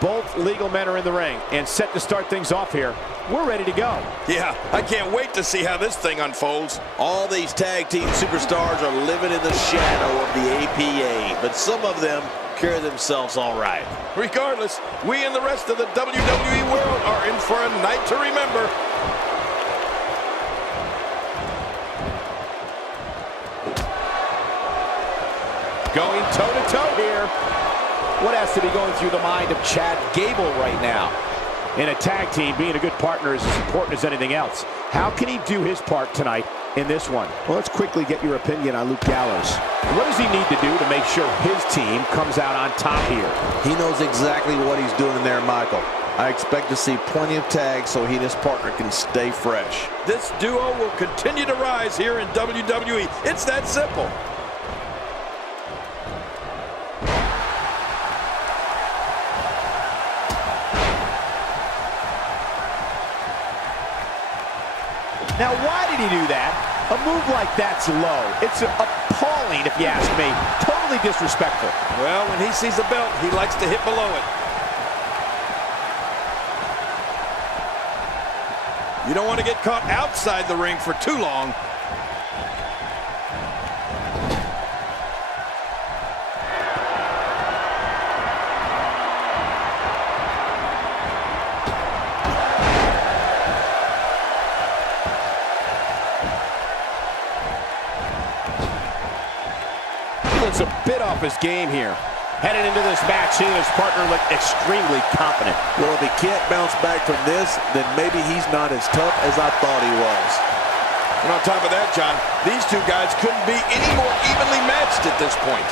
Both legal men are in the ring and set to start things off here. We're ready to go. Yeah, I can't wait to see how this thing unfolds. All these tag team superstars are living in the shadow of the APA, but some of them carry themselves all right. Regardless, we and the rest of the WWE world are in for a night to remember. Going toe-to-toe here. What has to be going through the mind of Chad Gable right now? In a tag team, being a good partner is as important as anything else. How can he do his part tonight in this one? Well, let's quickly get your opinion on Luke Gallows. What does he need to do to make sure his team comes out on top here? He knows exactly what he's doing there, Michael. I expect to see plenty of tags so he and his partner can stay fresh. This duo will continue to rise here in WWE. It's that simple. Now, why did he do that? A move like that's low. It's appalling, if you ask me. Totally disrespectful. Well, when he sees a belt, he likes to hit below it. You don't want to get caught outside the ring for too long. It's a bit off his game here. Headed into this match, he and his partner look extremely confident. Well, if he can't bounce back from this, then maybe he's not as tough as I thought he was. And on top of that, John, these two guys couldn't be any more evenly matched at this point.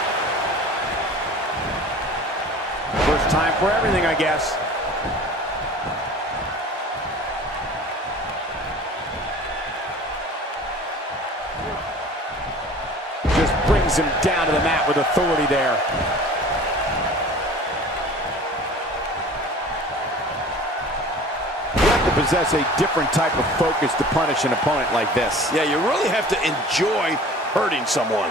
First time for everything, I guess. Just brings him down to the mat with authority there. You have to possess a different type of focus to punish an opponent like this. Yeah, you really have to enjoy hurting someone.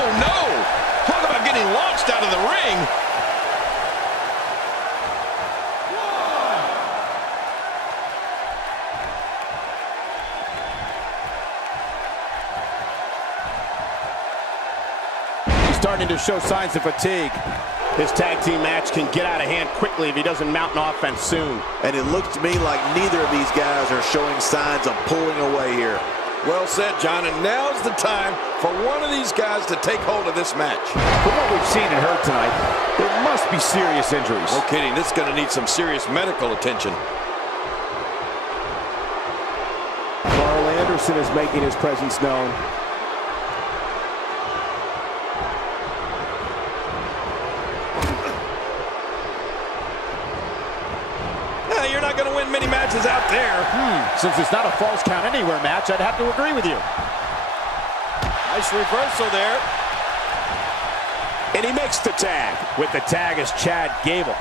Oh, no! Talk about getting launched out of the ring. Starting to show signs of fatigue. This tag team match can get out of hand quickly if he doesn't mount an offense soon. And it looks to me like neither of these guys are showing signs of pulling away here. Well said, John, and now's the time for one of these guys to take hold of this match. From what we've seen and heard tonight, there must be serious injuries. No kidding, this is going to need some serious medical attention. Carl Anderson is making his presence known. You're not going to win many matches out there. Since it's not a false count anywhere match, I'd have to agree with you. Nice reversal there. And he makes the tag. With the tag is Chad Gable.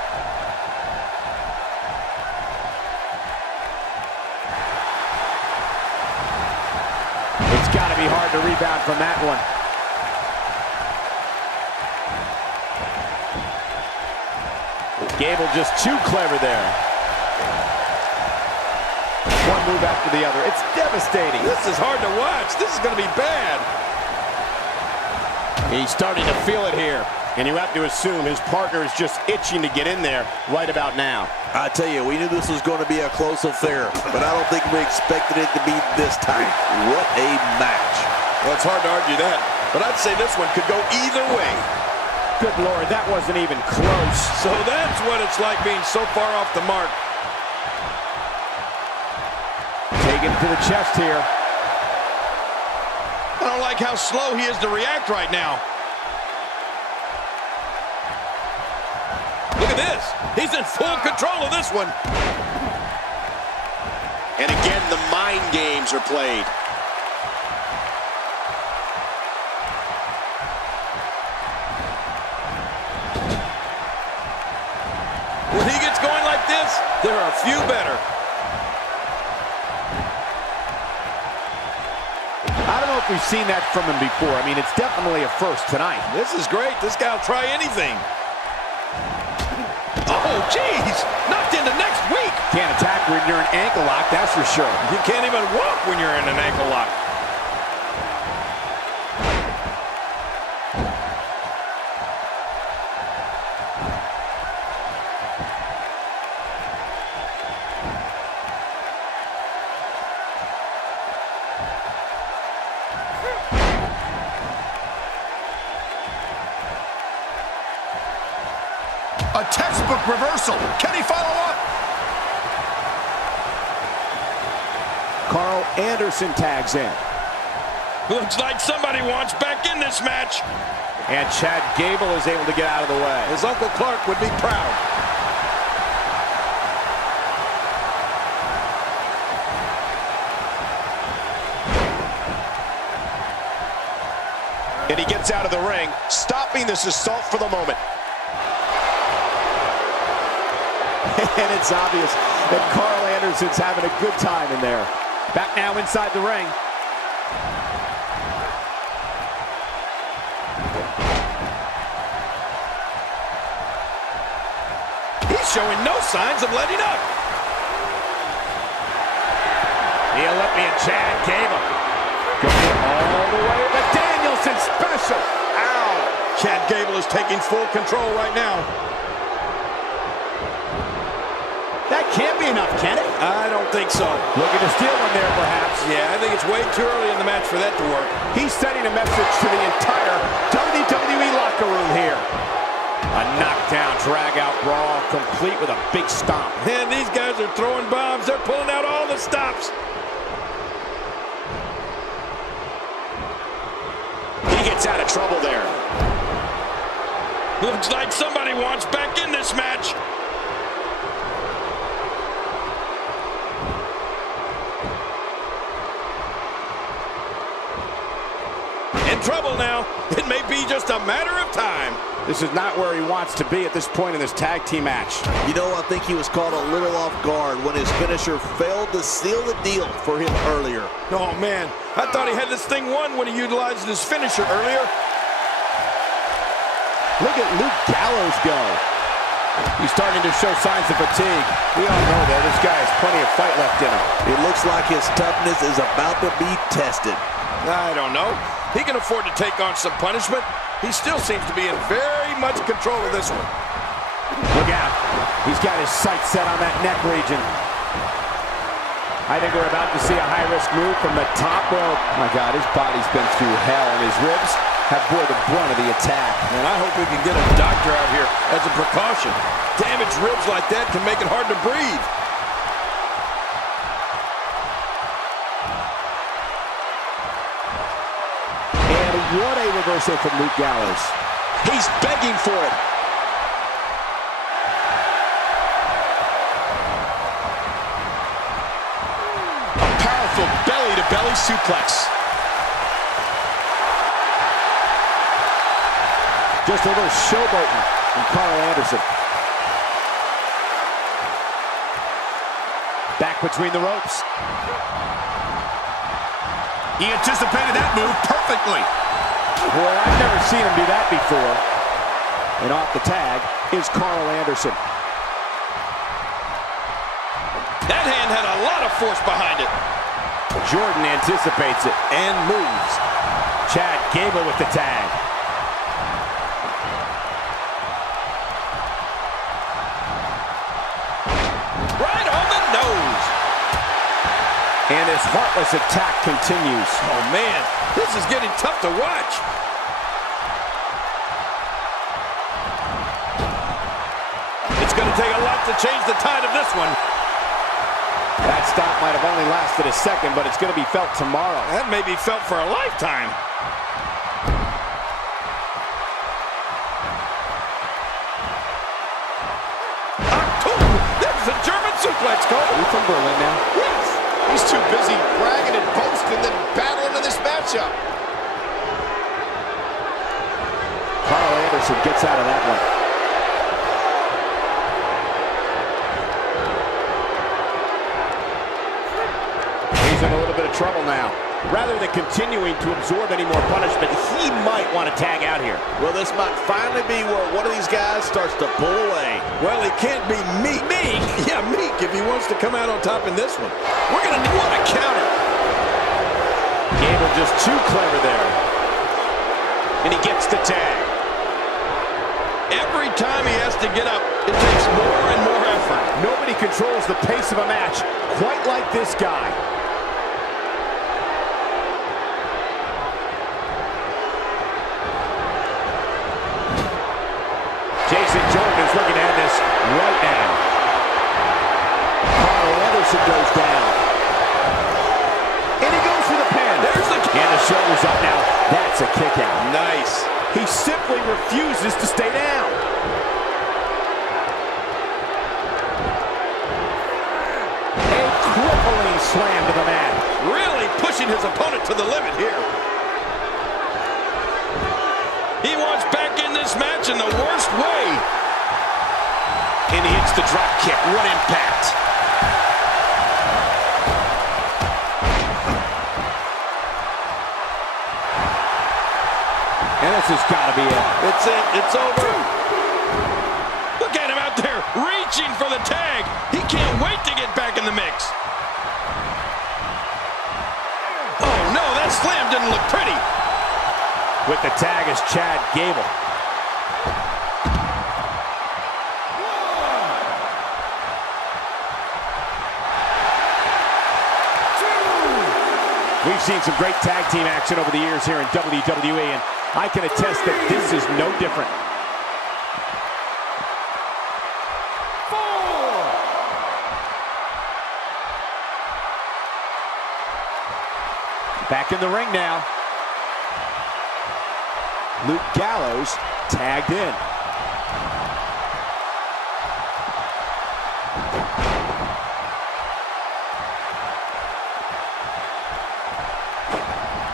It's got to be hard to rebound from that one. Gable just too clever there. One move after the other. It's devastating. This is hard to watch. This is going to be bad. He's starting to feel it here. And you have to assume his partner is just itching to get in there right about now. I tell you, we knew this was going to be a close affair, but I don't think we expected it to be this tight. What a match. Well, it's hard to argue that, but I'd say this one could go either way. Good Lord, that wasn't even close. So that's what it's like being so far off the mark. Taking it to the chest here. I don't like how slow he is to react right now. Look at this. He's in full control of this one. And again, the mind games are played. When he gets going like this, there are a few better. if we've seen that from him before. I mean, it's definitely a first tonight. This is great. This guy will try anything. Oh, jeez. Knocked into next week. Can't attack when you're in ankle lock, that's for sure. You can't even walk when you're in an ankle lock. A textbook reversal. Can he follow up? Carl Anderson tags in. Looks like somebody wants back in this match. And Chad Gable is able to get out of the way. His Uncle Clark would be proud. And he gets out of the ring, stopping this assault for the moment. And it's obvious that Carl Anderson's having a good time in there. Back now inside the ring. He's showing no signs of letting up. The Olympian Chad Gable. Going all the way to the Danielson special. Ow! Chad Gable is taking full control right now. That can't be enough, can it? I don't think so. Looking to steal one there, perhaps. Yeah, I think it's way too early in the match for that to work. He's sending a message to the entire WWE locker room here. A knockdown, drag-out brawl, complete with a big stomp. Man, these guys are throwing bombs. They're pulling out all the stops. He gets out of trouble there. Looks like somebody wants back in this match. In trouble now. It may be just a matter of time. This is not where he wants to be at this point in this tag team match. You know, I think he was caught a little off guard when his finisher failed to seal the deal for him earlier. Oh, man. I thought he had this thing won when he utilized his finisher earlier. Look at Luke Gallows go. He's starting to show signs of fatigue. We all know that this guy has plenty of fight left in him. It looks like his toughness is about to be tested. I don't know. He can afford to take on some punishment. He still seems to be in very much control of this one. Look out. He's got his sights set on that neck region. I think we're about to see a high-risk move from the top rope. My God, his body's been through hell, and his ribs have bore the brunt of the attack. And I hope we can get a doctor out here as a precaution. Damaged ribs like that can make it hard to breathe. What a reversal from Luke Gallows. He's begging for it. A powerful belly-to-belly suplex. Just a little showboating from Carl Anderson. Back between the ropes. He anticipated that move perfectly. Boy, I've never seen him do that before. And off the tag is Carl Anderson. That hand had a lot of force behind it. Jordan anticipates it and moves. Chad Gable with the tag. Right on the nose. And this heartless attack continues. Oh, man, this is getting tough to watch. It's going to take a lot to change the tide of this one. That stop might have only lasted a second, but it's going to be felt tomorrow. That may be felt for a lifetime. There's a German suplex, Cole. Are you from Berlin now? Yes. He's too busy bragging and boasting than battling in this matchup. Carl Anderson gets out of that one. He's in a little bit of trouble now. Rather than continuing to absorb any more punishment, he might want to tag out here. Well, this might finally be where one of these guys starts to pull away. Well, he can't be meek. Meek? Yeah, meek if he wants to come out on top in this one. We're going to want a counter. Gable just too clever there. And he gets the tag. Every time he has to get up, it takes more and more effort. Nobody controls the pace of a match quite like this guy. Jason Jordan is looking to end this right now. Carl Anderson goes down. And he goes for the pin. There's the kick. And the shoulder's up now. That's a kick out. Nice. He simply refuses to stay down. A crippling slam to the mat. Really pushing his opponent to the limit here. He wants back in this match in the worst way. And he hits the drop kick. What impact. And this has got to be it. It's it. It's over. Look at him out there reaching for the tag. He can't wait to get back in the mix. Oh, no, that slam didn't look pretty. With the tag is Chad Gable. We've seen some great tag team action over the years here in WWE, and I can attest that this is no different. 4. Back in the ring now. Luke Gallows tagged in.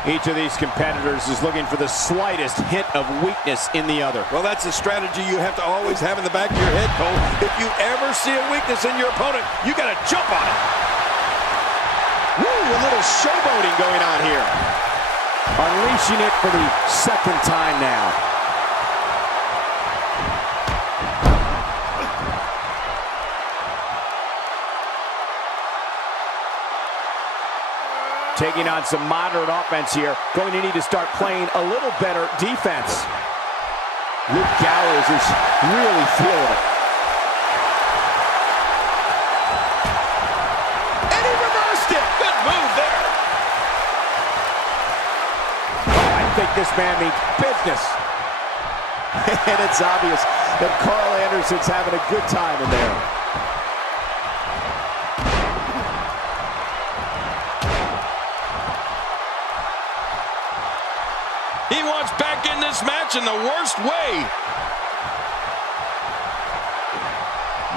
Each of these competitors is looking for the slightest hint of weakness in the other. Well, that's a strategy you have to always have in the back of your head, Cole. If you ever see a weakness in your opponent, you got to jump on it. Woo, a little showboating going on here. Unleashing it for the second time now. Taking on some moderate offense here. Going to need to start playing a little better defense. Luke Gallows is really feeling it. And he reversed it. Good move there. Oh, I think this man means business. And it's obvious that Carl Anderson's having a good time in there. He wants back in this match in the worst way.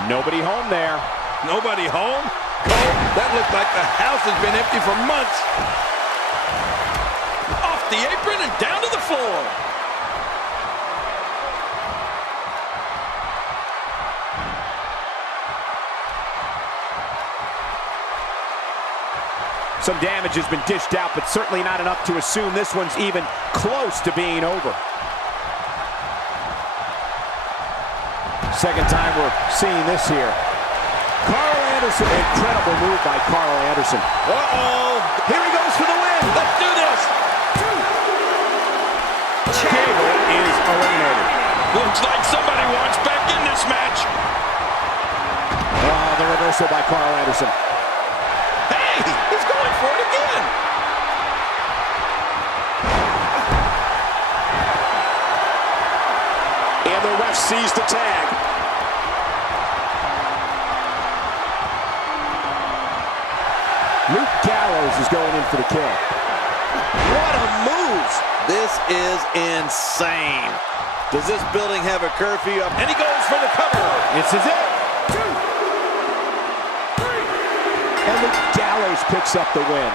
Nobody home there. Nobody home? Cole, that looked like the house has been empty for months. Off the apron and down to the floor. Some damage has been dished out, but certainly not enough to assume this one's even close to being over. Second time we're seeing this here. Carl Anderson, incredible move by Carl Anderson. Uh-oh. Here he goes for the win. Let's do this. Gable is eliminated. Looks like somebody wants back in this match. Oh, the reversal by Carl Anderson. Hey, he's going for it again. And the ref sees the tag. Luke Gallows is going in for the kill. What a move! This is insane. Does this building have a curfew up? And he goes for the cover. This is it. And Luke Gallows picks up the win.